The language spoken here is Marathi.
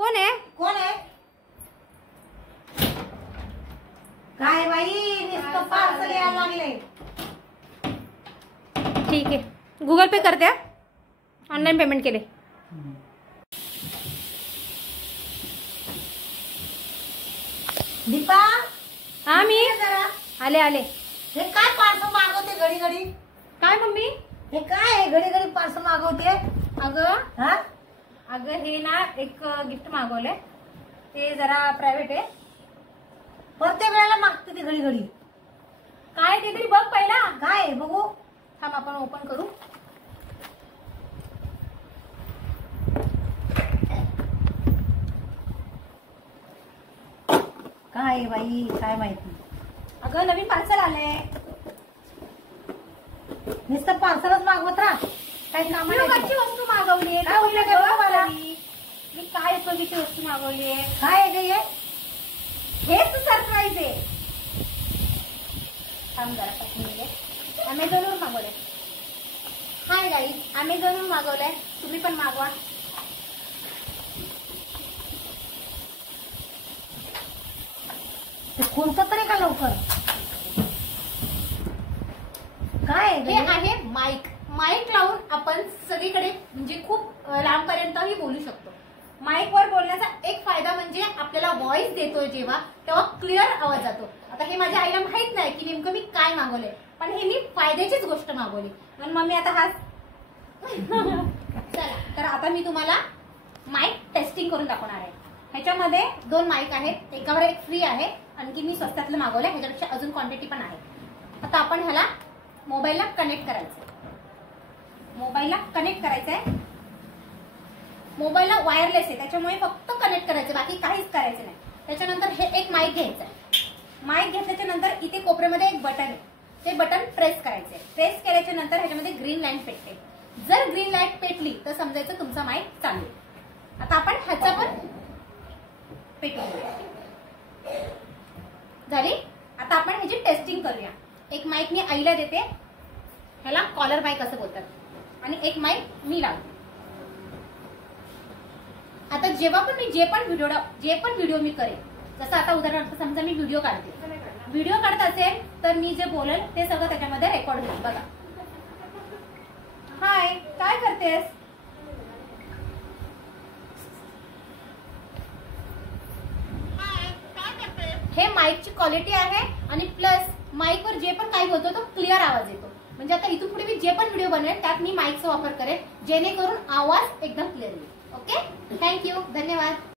कोण आहे? कोण आहे? काय बाई नुसतं पार्सल यायला लागले. ठीक आहे, गूगल पे करते. ऑनलाईन पेमेंट केले. दीपा हा मी जरा आले आले. हे काय पार्सल मागवते घडी घडी? काय मम्मी? हे काय आहे घडी घडी पार्सल मागवते? अगं हा अगं हे ना एक गिफ्ट मागवलंय, ते जरा प्रायव्हेट आहे. प्रत्येक वेळेला मागते ती घडी घडी. काय ते तरी बघ पहिला. काय आहे बघू? थांब आपण ओपन करू. काय आहे बाई काय माहिती. अगं नवीन पार्सल आलंय. नुसतं पार्सलच मागवत राहा. काही कामं नाही उपयोगाची तुला. वस्तू मागवली आहे. काय उपयोग आहे बघ मला? मी काय उपयोगाची वस्तू मागवली आहे? काय आहे ग हे? हेच सरप्राईज आहे. थांब जरा पाठवून दे. अमेझॉनवर मागवलंय. Hi guys, अमेझॉनवर मागवलंय. तुम्ही पण मागवा. ते खुलतं तरी का लवकर? काय आहे ग हे हे? आहे माईक. माईक लावून आपण सगळीकडे म्हणजे खूप लांबपर्यंतही बोलू शकतो. माईक वर बोलण्याचा एक फायदा म्हणजे आपल्याला व्हॉइस देतोय जेव्हा तेव्हा क्लिअर आवाज जातो. आता हे माझ्या आईला माहित नाही की नेमकं मी काय मागवलंय, पण हे मी फायद्याचीच गोष्ट मागवली. म्हणून मम्मी आता हा चला तर आता मी तुम्हाला माईक टेस्टिंग करून दाखवणार आहे. ह्याच्यामध्ये 2 माईक आहेत, एकावर एक फ्री आहे. आणखी मी स्वस्तातलं मागवलंय, ह्याच्यापेक्षा अजून क्वांटिटी पण आहे. आता आपण ह्याला मोबाईलला कनेक्ट करायचंय. मोबाईलला कनेक्ट करायचंय. मोबाईलला वायरलेस आहे त्याच्यामुळे फक्त कनेक्ट करायचं, बाकी काहीच करायचं नाही. त्याच्यानंतर हे एक माईक घ्यायचं आहे. माईक घेतल्याच्या नंतर इथे कोपऱ्यामध्ये एक बटन आहे, ते बटन प्रेस करायचंय. प्रेस केल्याच्या नंतर ह्याच्यामध्ये ग्रीन लाईट पेटते. जर ग्रीन लाईट पेटली तर समजायचं तुमचा माईक चालू आहे. आता आपण ह्याचा पण पेटवून घेऊया. झाली. आता आपण ह्याची टेस्टिंग करूया. एक माईक मी आईला देते, ह्याला कॉलर माईक असं बोलतात, आणि एक माईक मी लावते. आता जेव्हा पण मी जे पण व्हिडिओ मी करेन, जसं आता उदाहरणार्थ समजा मी व्हिडिओ काढत असेल तर मी जे बोलेल ते सगळं त्याच्यामध्ये रेकॉर्ड होईल. बघा. हाय, काय करतेस? हे माईकची क्वालिटी आहे आणि प्लस माईकवर जे पण काही बोलतो तो क्लिअर आवाज येतो. म्हणजे आता इथून पुढे मी जे पण व्हिडिओ बनवेल त्यात मी माईकचा वापर करेन जेणेकरून आवाज एकदम क्लिअर येईल. ओके, थँक्यू, धन्यवाद.